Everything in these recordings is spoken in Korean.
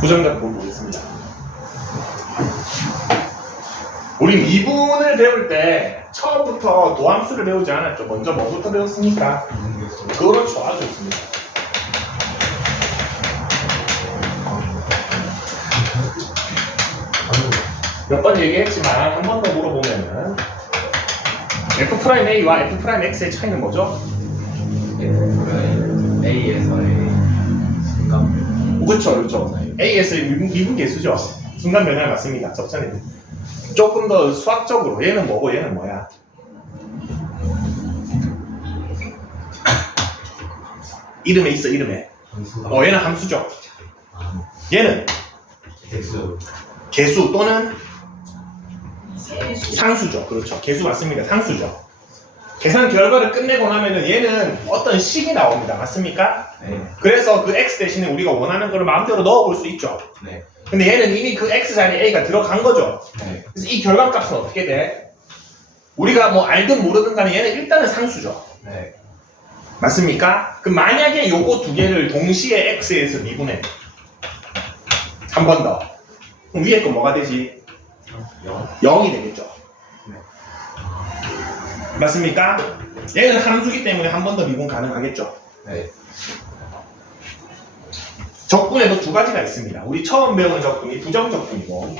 부정적분 보겠습니다. 우리 미분을 배울 때 처음부터 도함수를 배우지 않았죠. 먼저 뭐부터 배웠습니까? 그렇죠. 아주 좋습니다. 몇 번 얘기했지만 한 번 더 물어보면은 f 프라임 a와 f 프라임 x의 차이는 뭐죠? A에서의 순간 그렇죠, 그렇죠. AS의 미분, 미분 계수죠. 순간 변화 맞습니다. 접선이 조금 더 수학적으로 얘는 뭐고 얘는 뭐야? 이름에 있어 이름에. 어 얘는 함수죠. 얘는 개수 개수 또는 상수죠. 그렇죠. 개수 맞습니다. 상수죠. 계산 결과를 끝내고 나면은 얘는 어떤 식이 나옵니다. 맞습니까? 네. 그래서 그 x 대신에 우리가 원하는 거를 마음대로 넣어볼 수 있죠. 네. 근데 얘는 이미 그 x 자리에 a가 들어간 거죠. 네. 그래서 이 결과값은 어떻게 돼? 우리가 뭐 알든 모르든 간에 얘는 일단은 상수죠. 네. 맞습니까? 그 만약에 요거 두 개를 동시에 x에서 미분해. 한 번 더. 그럼 위에 거 뭐가 되지? 영. 0이 되겠죠. 네. 맞습니까? 얘는 함수기 때문에 한 번 더 미분 가능하겠죠. 네. 적분에도 두 가지가 있습니다. 우리 처음 배우는 적분이 부정 적분이고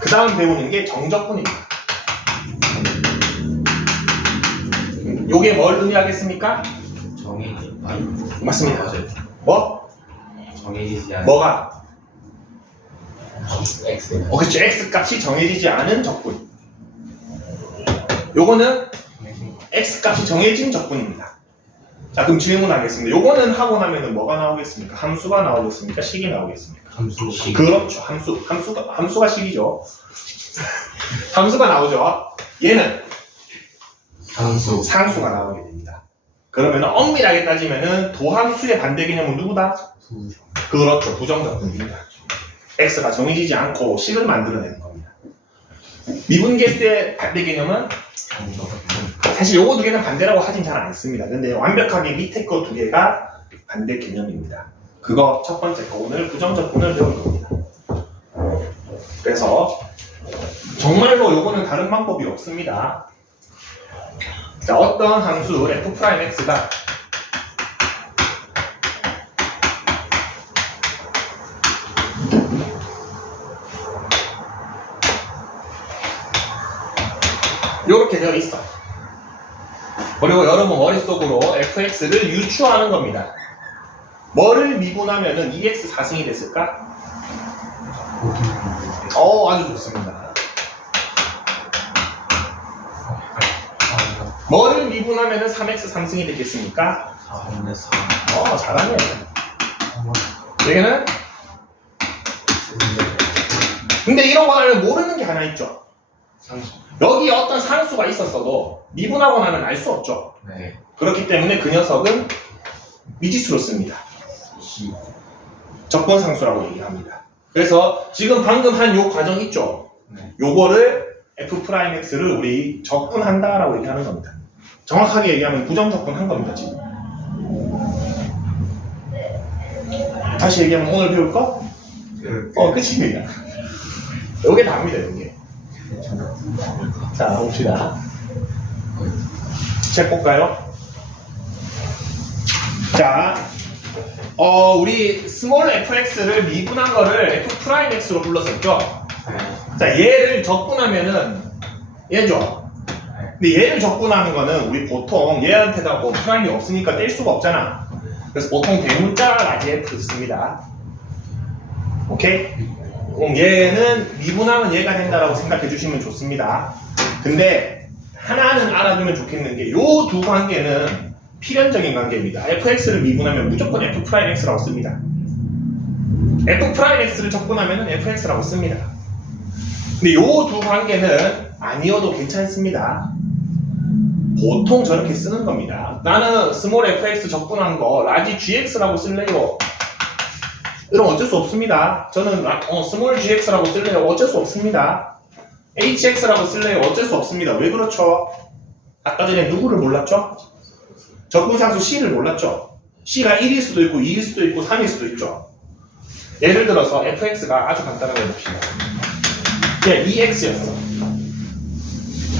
그 다음 배우는 게 정적분입니다. 요게 뭘 의미하겠습니까? 정의 아니 맞습니다. 맞아요. 뭐? 정해지지 않은 뭐가? X 어, 그쵸. x 값이 정해지지 않은 적분. 요거는 x 값이 정해진 적분입니다. 자, 그럼 질문하겠습니다. 요거는 하고 나면은 뭐가 나오겠습니까? 함수가 나오겠습니까? 식이 나오겠습니까? 함수 그렇죠. 함수. 함수가, 함수가 식이죠. 함수가 나오죠. 얘는 함수 상수가 나오게 됩니다. 그러면 엄밀하게 따지면은 도함수의 반대 개념은 누구다? 수 그렇죠. 부정적분입니다. X가 정해지지 않고 식을 만들어내는 겁니다. 미분계수의 반대 개념은 사실 요거 두 개는 반대라고 하진 잘 않습니다. 근데 완벽하게 밑에 거 두 개가 반대 개념입니다. 그거 첫 번째 거 오늘 부정적분을 배울 겁니다. 그래서 정말로 요거는 다른 방법이 없습니다. 자, 어떤 함수 f'x가 요렇게 되어 있어. 그리고 여러분 머릿속으로 fx를 유추하는 겁니다. 뭐를 미분하면은 2x 4승이 됐을까? 어, 아주 좋습니다. 뭐를 미분하면은 3x 3승이 되겠습니까? 4분의 3 어, 잘하네. 여기는 근데 이런 거는 모르는 게 하나 있죠. 상수 여기 어떤 상수가 있었어도 미분하고 나면 알 수 없죠. 네 그렇기 때문에 그 녀석은 미지수로 씁니다. 시 적분 상수라고 얘기합니다. 그래서 지금 방금 한 요 과정 있죠? 네 요거를 f'x를 우리 적분한다라고 얘기하는 겁니다. 정확하게 얘기하면 부정 적분한 겁니다, 지금. 다시 얘기하면 오늘 배울 거? 어, 끝입니다. 요게 답니다, 요게. 자, 봅시다. 책 볼까요? 자, 어, 우리 스몰 fx를 미분한 거를 f'x로 불렀었죠? 자, 얘를 적분하면은 얘죠. 근데 얘를 적분하는 거는 우리 보통 얘한테다 뭐 프라임이 없으니까 뗄 수가 없잖아. 그래서 보통 대문자 라지 f 씁니다. 오케이? 그럼 얘는 미분하면 얘가 된다라고 생각해 주시면 좋습니다. 근데 하나는 알아두면 좋겠는 게 요 두 관계는 필연적인 관계입니다. fx를 미분하면 무조건 f'x라고 씁니다. f'x를 적분하면 fx라고 씁니다. 근데 요 두 관계는 아니어도 괜찮습니다. 보통 저렇게 쓰는 겁니다. 나는 스몰 fx 적분한 거 라지 gx라고 쓸래요. 이런 어쩔 수 없습니다. 저는 라- 어, 스몰 gx라고 쓸래요. 어쩔 수 없습니다. hx라고 쓸래요. 어쩔 수 없습니다. 왜 그렇죠? 아까 전에 누구를 몰랐죠? 적분상수 C를 몰랐죠? C가 1일 수도 있고 2일 수도 있고 3일 수도 있죠. 예를 들어서 fx가 아주 간단하게 봅시다. 그냥 2x였어.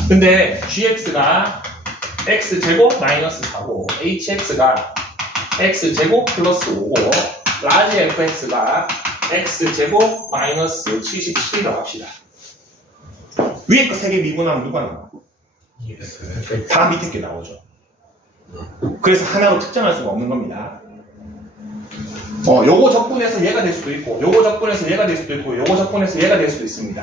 근데 gx가 x제곱 마이너스 4고 hx가 x제곱 플러스 5고 라지 fx가 x제곱 마이너스 77이라고 합시다. 위에 거 세 개 미분하면 누가 나와? 다 밑에 게 나오죠. 그래서 하나로 특정할 수가 없는 겁니다. 어, 요거 적분해서 얘가 될 수도 있고, 요거 적분해서 얘가 될 수도 있고, 요거 적분해서 얘가 될 수도 있습니다.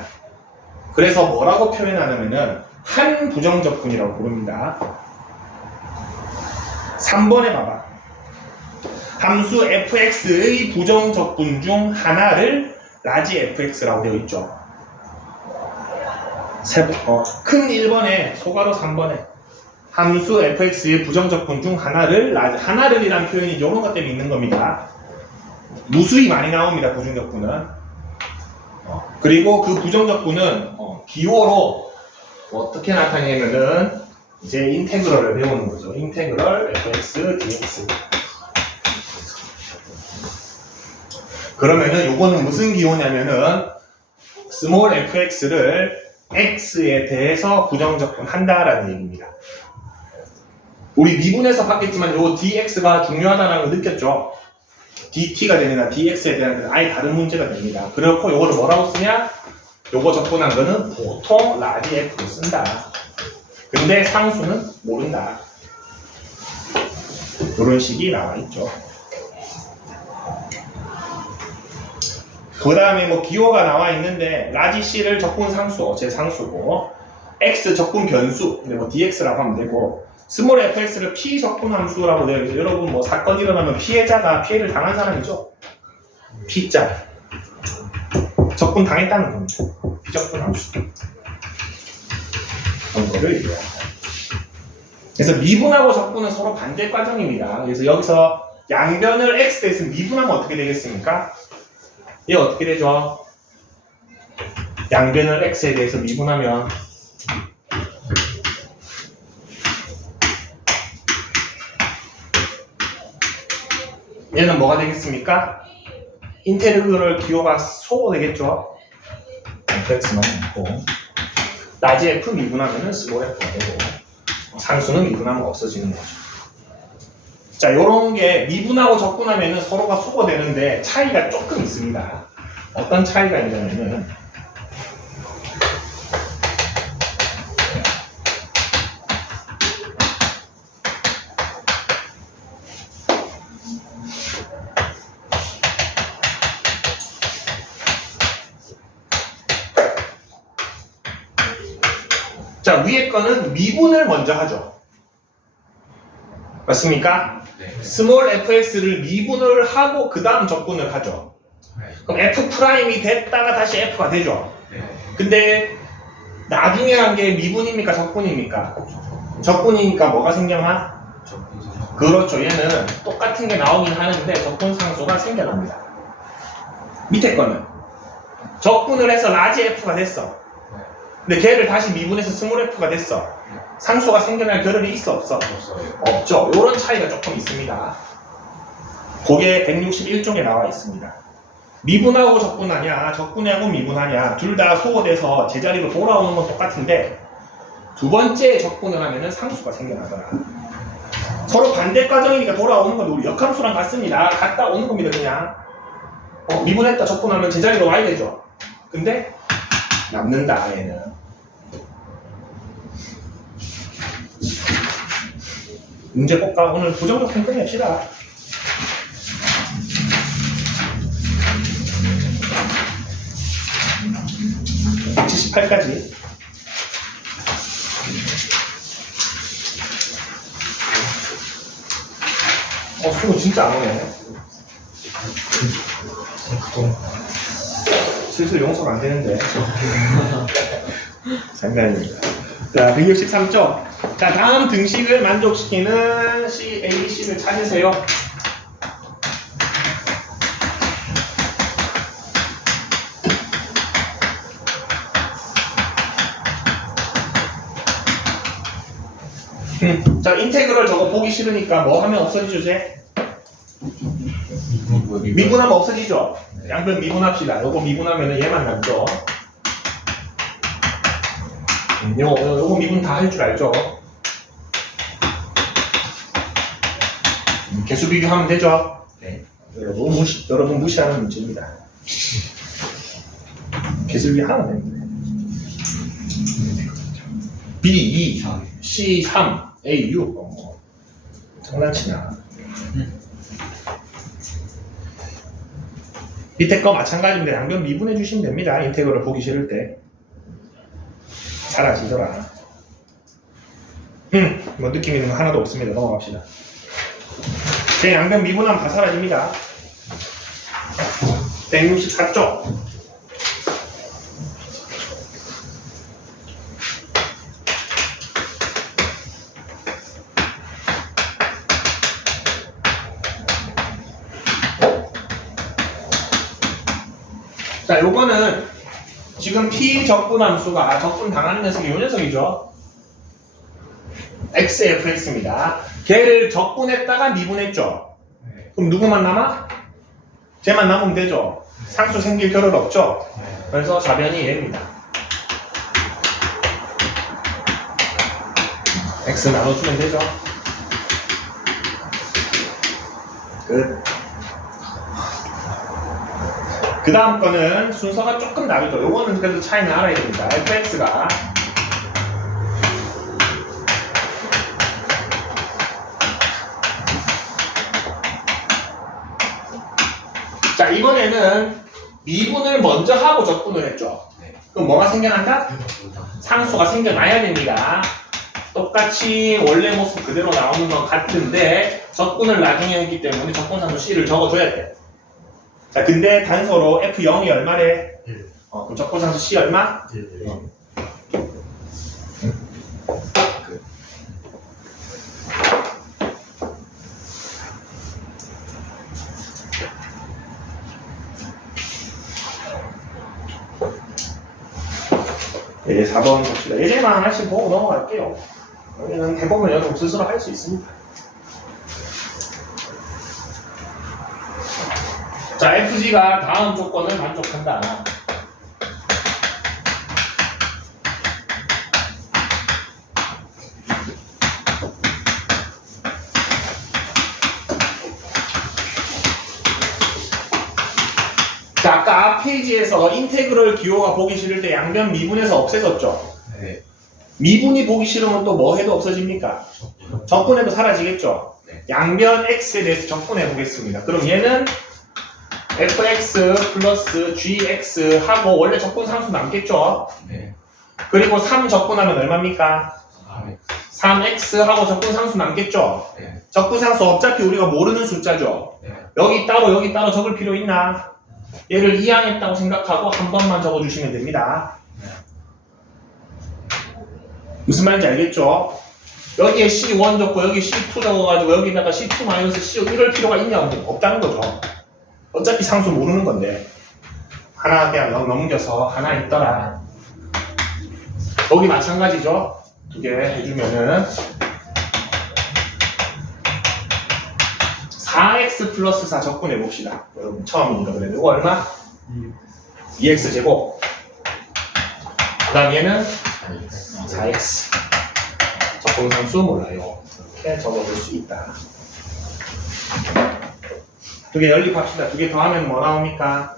그래서 뭐라고 표현하냐면은 한 부정 적분이라고 부릅니다. 3번에 봐봐. 함수 fx의 부정 적분 중 하나를 라지 fx라고 되어 있죠. 세, 어, 큰 1번에 소가로 3번에 함수 fx의 부정 적분 중 하나를 라지 하나를이란 표현이 이런 것 때문에 있는 겁니다. 무수히 많이 나옵니다. 부정 적분은. 어, 그리고 그 부정 적분은 어, 기호로 어떻게 나타내냐면은 이제 인테그럴을 배우는 거죠. 인테그럴 fx dx. 그러면은 요거는 무슨 기호냐면은 스몰 fx를 x에 대해서 부정적분 한다라는 얘기입니다. 우리 미분에서 봤겠지만 요 dx가 중요하다는 걸 느꼈죠. dt가 되느냐 dx에 대한 그 아예 다른 문제가 됩니다. 그렇고 요거를 뭐라고 쓰냐? 요거 적분한 거는 보통 라지 f로 쓴다. 근데 상수는 모른다. 이런 식이 나와 있죠. 그 다음에 뭐 기호가 나와 있는데 라지 c를 적분 상수, 제 상수고 x 적분 변수, 근데 뭐 dx라고 하면 되고 스몰 fx를 p 적분 함수라고 되어 있어요. 여러분 뭐 사건 일어나면 피해자가 피해를 당한 사람이죠. p자 적분 당했다는 겁니다. 비적분 함수 얘기합니다. 그래서 미분하고 적분은 서로 반대 과정입니다. 그래서 여기서 양변을 x 대해서 미분하면 어떻게 되겠습니까? 얘 어떻게 되죠? 양변을 x에 대해서 미분하면 얘는 뭐가 되겠습니까? 인테그럴 기호가 소가 되겠죠? fx만 있고 라지 f 미분하면 스몰 f가 되고 상수는 미분하면 없어지는 거죠. 자, 요런 게 미분하고 적분하면 서로가 소거되는데 차이가 조금 있습니다. 어떤 차이가 있냐면은 자, 위에 거는 미분을 먼저 하죠. 맞습니까? 스몰 fx를 미분을 하고 그 다음 적분을 하죠. 그럼 f 프라임이 됐다가 다시 f가 되죠. 근데 나중에 한 게 미분입니까 적분입니까? 적분이니까 뭐가 생겨나? 그렇죠. 얘는 똑같은 게 나오긴 하는데 적분 상수가 생겨납니다. 밑에 거는 적분을 해서 라지 f가 됐어. 근데 걔를 다시 미분해서 스몰 f가 됐어. 상수가 생겨날 겨를이 있어 없어? 없죠. 이런 차이가 조금 있습니다. 그게 161쪽에 나와 있습니다. 미분하고 적분하냐, 적분하고 미분하냐, 둘 다 소거돼서 제자리로 돌아오는 건 똑같은데 두 번째 적분을 하면은 상수가 생겨나더라. 서로 반대 과정이니까 돌아오는 건 우리 역함수랑 같습니다. 갔다 오는 겁니다, 그냥. 어, 미분했다 적분하면 제자리로 와야 되죠. 근데 남는다, 얘는. 문제 볼까? 오늘 부정적 행 끝냅시다. (78) 까지. 어 수고 진짜 안 오네. 슬슬 용서가 안 되는데. 장난입니다. 자 163쪽 자, 다음 등식을 만족시키는 C, A, C를 찾으세요. 음, 자 인테그럴 저거 보기 싫으니까 뭐 하면 없어지죠 쟤? 미분하면 없어지죠? 양변 미분합시다 요거 미분하면은 얘만 남죠 음, 요- 요거 미분 다 할 줄 알죠? 개수 비교하면 되죠? 네. 여러분 무시, 여러분 무시하는 문제입니다. 개수 비교하면 됩니다. B 2, C 3, A 6. 어, 장난치나. 밑에 거 마찬가지인데 양변 미분해 주시면 됩니다. 인테그럴 보기 싫을 때. 사라지더라. 음, 뭐 느낌 있는 거 하나도 없습니다. 넘어갑시다. 제 양변 미분하면 다 사라집니다. 164쪽. 자, 요거는 지금 P 적분함수가 적분 당하는 녀석이 요 녀석이죠. XFX입니다. 걔를 적분했다가 미분했죠. 그럼 누구만 남아? 쟤만 남으면 되죠. 상수 생길 겨를 없죠. 그래서 좌변이 얘입니다. X 나눠주면 되죠. 끝. 그 다음 거는 순서가 조금 다르죠. 요거는 그래도 차이는 알아야 됩니다. fx가 자 이번에는 미분을 먼저 하고 적분을 했죠. 네. 그럼 뭐가 생겨난다? 상수가 생겨나야 됩니다. 똑같이 원래 모습 그대로 나오는 건 같은데 적분을 나중에 했기 때문에 적분상수 C를 적어줘야 돼. 자, 근데 단서로 F0이 얼마래? 일. 어, 그럼 적분상수 C 얼마? 예, 4번 봅시다. 예제만 하나씩 보고 넘어갈게요. 여기는 해보면 여러분 스스로 할 수 있습니다. 자, FG가 다음 조건을 만족한다. 페이지에서 인테그럴 기호가 보기 싫을 때 양변 미분해서 없애졌죠? 네. 미분이 보기 싫으면 또 뭐 해도 없어집니까? 적분해도 사라지겠죠? 네. 양변 x에 대해서 적분해 보겠습니다. 그럼 얘는 fx 플러스 gx 하고 원래 적분 상수 남겠죠? 네. 그리고 3 적분하면 얼마입니까? 다음에 3x 하고 적분 상수 남겠죠? 네. 적분 상수 어차피 우리가 모르는 숫자죠? 네. 여기 따로 여기 따로 적을 필요 있나? 얘를 이항했다고 생각하고 한 번만 적어주시면 됩니다. 무슨 말인지 알겠죠? 여기에 C1 적고 여기 C2 적어가지고 여기다가 C2 마이너스 C5 이럴 필요가 있냐 없다는 거죠. 어차피 상수 모르는 건데 하나 그냥 넘- 넘겨서 하나 있더라. 여기 마찬가지죠. 두 개 해주면은 4x 플러스 4 적분해 봅시다. 여러분 처음이니까 그래도 이거 얼마? 2x 제곱. 그 다음 얘는 4x. 적분상수 몰라요. 이렇게 적어볼 수 있다. 두 개 연립합시다. 두 개 더하면 뭐 나옵니까?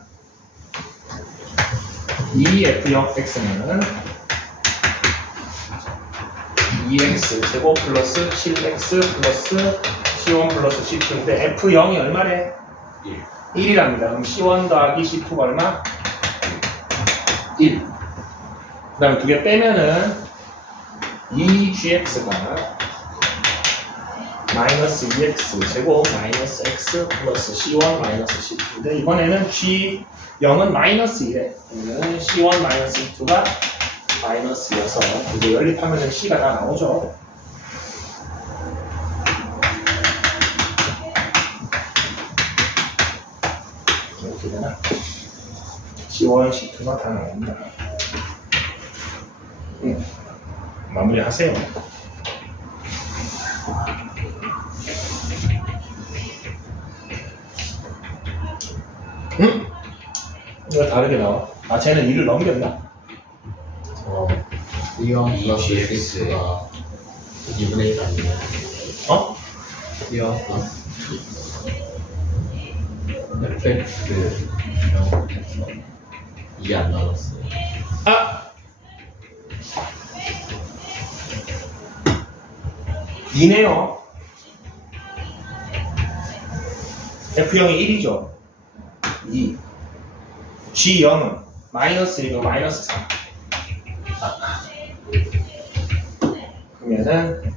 2f0x는 2x 제곱 플러스 7x 플러스 C1 플러스 C2인데 F0이 얼마래? 1. 1이랍니다. 그럼 C1 더하기 C2가 얼마? 1. 그 다음에 두 개 빼면은 2GX가 마이너스 2X 제곱 마이너스 X 플러스 C1 마이너스 C2인데 이번에는 G0은 마이너스 1에 그러면 C1 마이너스 C2가 마이너스여서 이제 연립하면은 C가 다 나오죠. 이렇게 되나? C1 C2가 다 나옵니다. 응. 마무리하세요. 응? 이거 다르게 나와. 아, 쟤는 일을 넘겼나? 어, 이왕 플러스 X가 2분의 1 아니에요? 어? 이왕 플러스 FX 0에서 2안 나눴어요. 아! 2네요. F0이 1이죠. 2. G0은 마이너스 1이고 마이너스 3. 아. 그러면은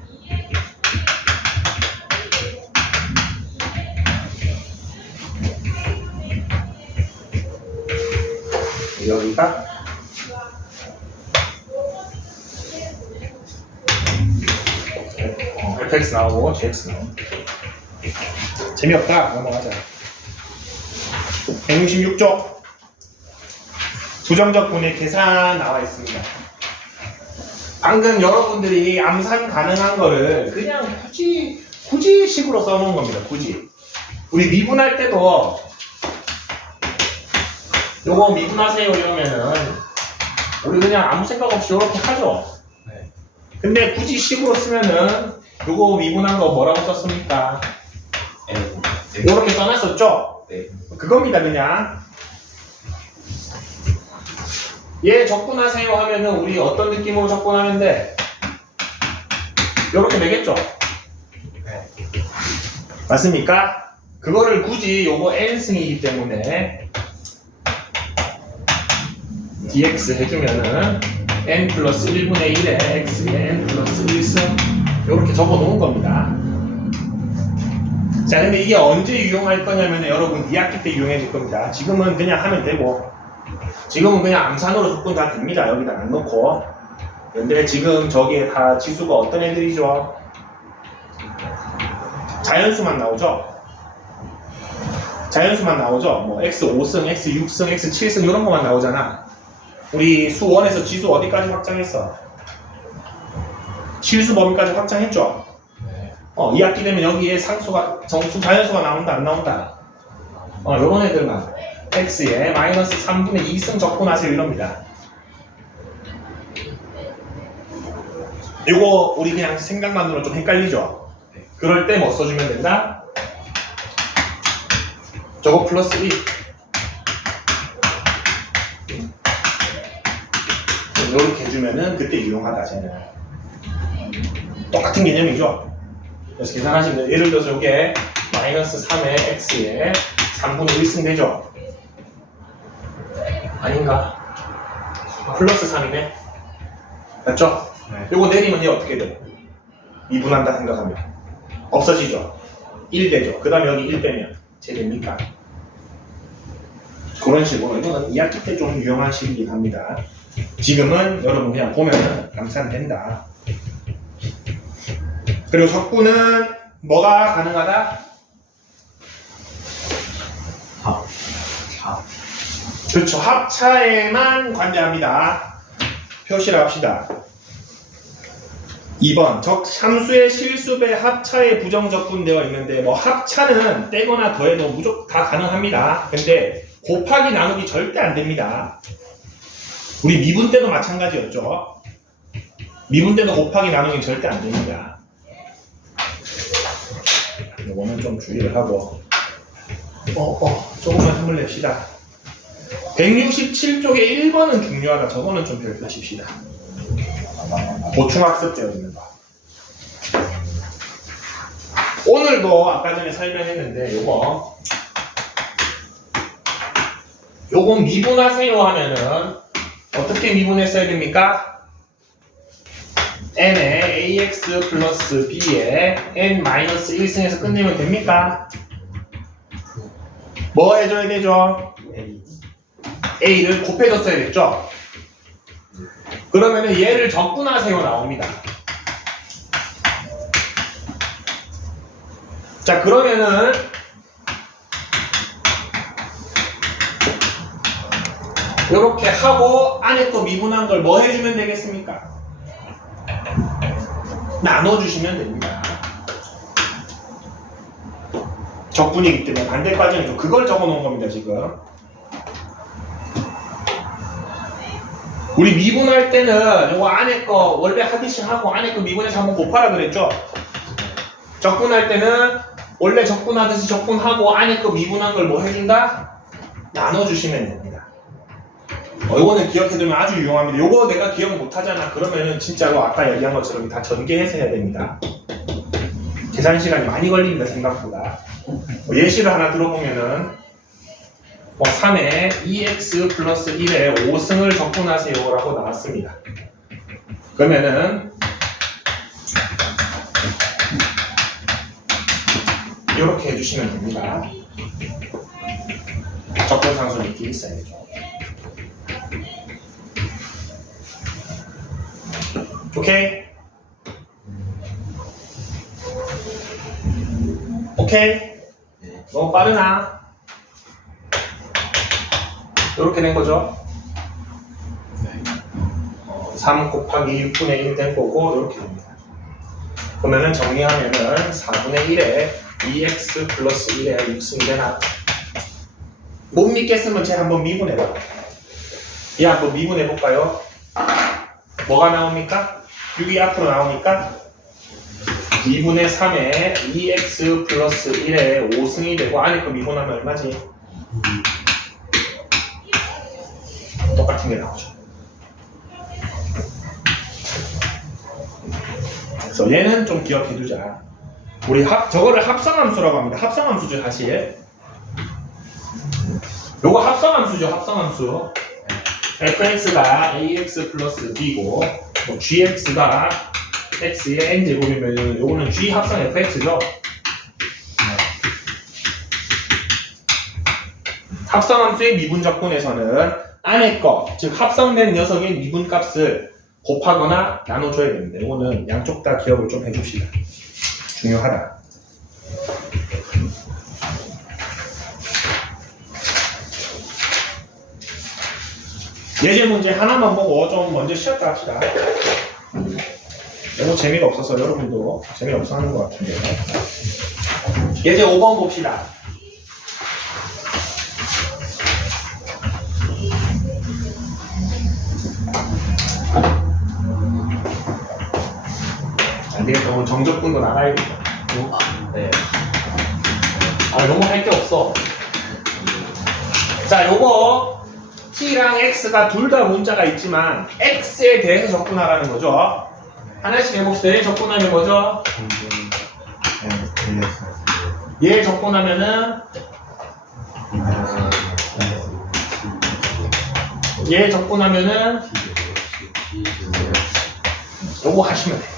여기가? 어, fx 나오고 gx 나오고. 재미없다. 넘어가자. 166쪽. 부정적 분의 계산 나와 있습니다. 방금 여러분들이 암산 가능한 거를 그냥 굳이 굳이 식으로 써놓은 겁니다. 굳이. 우리 미분할 때도 요거 미분하세요 이러면은 우리 그냥 아무 생각 없이 이렇게 하죠 네. 근데 굳이 식으로 쓰면은 요거 미분한 거 뭐라고 썼습니까? N 이렇게 써놨었죠? 네. 그겁니다 그냥 얘 적분하세요 하면은 우리 어떤 느낌으로 적분하면 돼? 요렇게 되겠죠? 네. 맞습니까? 그거를 굳이 요거 n승이기 때문에 dx 해주면은 n 플러스 1분의 1에 x에 n 플러스 1승 요렇게 적어 놓은 겁니다. 자, 근데 이게 언제 유용할 거냐면 여러분 2학기 때 유용해질 겁니다. 지금은 그냥 하면 되고 지금은 그냥 암산으로 적분 다 됩니다. 여기다 안 넣고 근데 지금 저기에 다 지수가 어떤 애들이죠? 자연수만 나오죠? 자연수만 나오죠? 뭐 x5승, x6승, x7승 이런 것만 나오잖아. 우리 수 1에서 지수 어디까지 확장했어? 실수 범위까지 확장했죠? 네. 어, 2학기 되면 여기에 상수가, 정수, 자연수가 나온다, 안 나온다? 어, 요런 애들만. x에 마이너스 3분의 2승 적분하세요, 이럽니다. 요거, 우리 그냥 생각만으로 좀 헷갈리죠? 그럴 때 뭐 써주면 된다? 저거 플러스 1. 이렇게 해주면은 그때 유용하다, 쟤는. 똑같은 개념이죠? 그래서 계산하시면 돼요. 예를 들어서 이게 마이너스 3의 x에 3분의 1승 되죠? 아닌가? 플러스 3이네? 맞죠? 네. 요거 내리면 얘 어떻게 돼? 미분한다 생각하면 없어지죠? 1 되죠? 그 다음에 여기 1 빼면 제 됩니까? 그런 식으로 이거는 2학기 때 좀 유용한 식이긴 합니다. 지금은 여러분 그냥 보면은 감산된다. 그리고 적분은 뭐가 가능하다? 합. 합. 그렇죠. 합차에만 관대합니다. 표시를 합시다. 2번 적 함수의 실수배 합차에 부정적분되어 있는데 뭐 합차는 떼거나 더해도 무조건 다 가능합니다. 근데 곱하기 나누기 절대 안 됩니다. 우리 미분 때도 마찬가지였죠. 미분 때도 곱하기 나누기 절대 안 됩니다. 이거는 좀 주의를 하고 어, 어, 조금만 힘을 냅시다. 167쪽에 1번은 중요하다. 저거는 좀 별표하십시다. 보충학습 되어 있는 거. 오늘도 아까 전에 설명했는데 요거 요거 미분하세요 하면은 어떻게 미분했어야 됩니까? n에 ax 플러스 b에 n 마이너스 1승에서 끝내면 됩니까? 뭐 해줘야 되죠? A. a를 곱해줬어야 됐죠? 그러면은 얘를 적분하세요 나옵니다. 자 그러면은 이렇게 하고 안에 또 미분한 걸 뭐 해주면 되겠습니까? 나눠주시면 됩니다. 적분이기 때문에 반대 과정이죠. 그걸 적어 놓은 겁니다 지금. 우리 미분할 때는 요거 안에 거 원래 하듯이 하고 안에 거 미분해서 한번 곱하라 그랬죠? 적분할 때는 원래 적분하듯이 적분하고 안에 거 미분한 걸 뭐 해준다? 나눠주시면 됩니다. 어, 이거는 기억해두면 아주 유용합니다. 요거 내가 기억 못하잖아. 그러면은 진짜로 아까 얘기한 것처럼 다 전개해서 해야 됩니다. 계산 시간이 많이 걸립니다. 생각보다. 뭐 예시를 하나 들어보면은 뭐 3에 2x 플러스 1에 5승을 적분하세요라고 나왔습니다. 그러면은 이렇게 해주시면 됩니다. 적분 상수 이렇게 있어야죠. 오케이? 오케이? 네. 너무 빠르나? 이렇게 된 거죠? 네. 어, 3 곱하기 6분의 1된 거고 이렇게 됩니다. 그러면은 정리하면은 4분의 1에 2x 플러스 1에 6승이 되나? 못 믿겠으면 제가 한번 미분해봐. 얘 한번 미분해볼까요? 뭐가 나옵니까? 6이 앞으로 나오니까 2분의 3에 2x 플러스 1에 5승이 되고 안에 거 미분하면 얼마지? 똑같은 게 나오죠. 그래서 얘는 좀 기억해 두자. 우리 합 저거를 합성함수라고 합니다. 합성함수죠 사실. 요거 합성함수죠 합성함수. Fx가 ax 플러스 b고 뭐 gx가 x의 n 제곱이면 요거는 g 합성 fx죠. 합성함수의 미분 적분에서는 안에 거, 즉 합성된 녀석의 미분 값을 곱하거나 나눠줘야 됩니다. 이거는 양쪽 다 기억을 좀 해줍시다. 중요하다. 예제 문제 하나만 보고 좀 먼저 쉬었다 합시다. 너무 재미가 없어서 여러분도 재미없어 하는 것 같은데. 예제 5번 봅시다. 안 되겠다. 오늘 정적분도 나가야겠다. 네. 아, 너무 할 게 없어. 자, 요거 t랑 x가 둘 다 문자가 있지만 x에 대해서 접근하라는 거죠. 하나씩 해봅시다. 얘 접근하면 뭐죠? 얘 접근하면은 얘 접근하면은 요거 하시면 됩니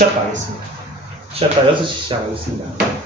다. 쉬었다 하겠습니다. 쉬었다 6시 시작하겠습니다.